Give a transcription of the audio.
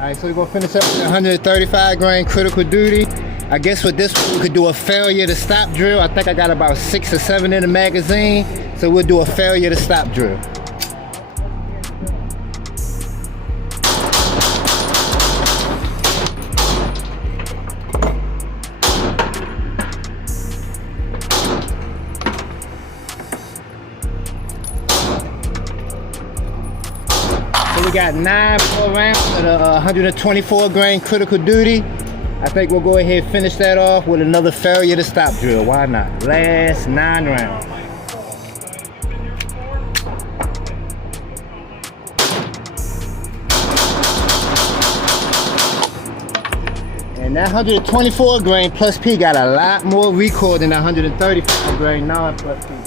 Alright, so we're gonna finish up with 135 grain critical duty. I guess with this one we could do a failure to stop drill. I think I got about 6 or 7 in the magazine. So we'll do a failure to stop drill. So we got 9 more rounds of the 124 grain critical duty. I think we'll go ahead and finish that off with another failure to stop drill. Why not? Last 9 rounds. And that 124 grain plus P got a lot more recoil than that 135 grain non plus P.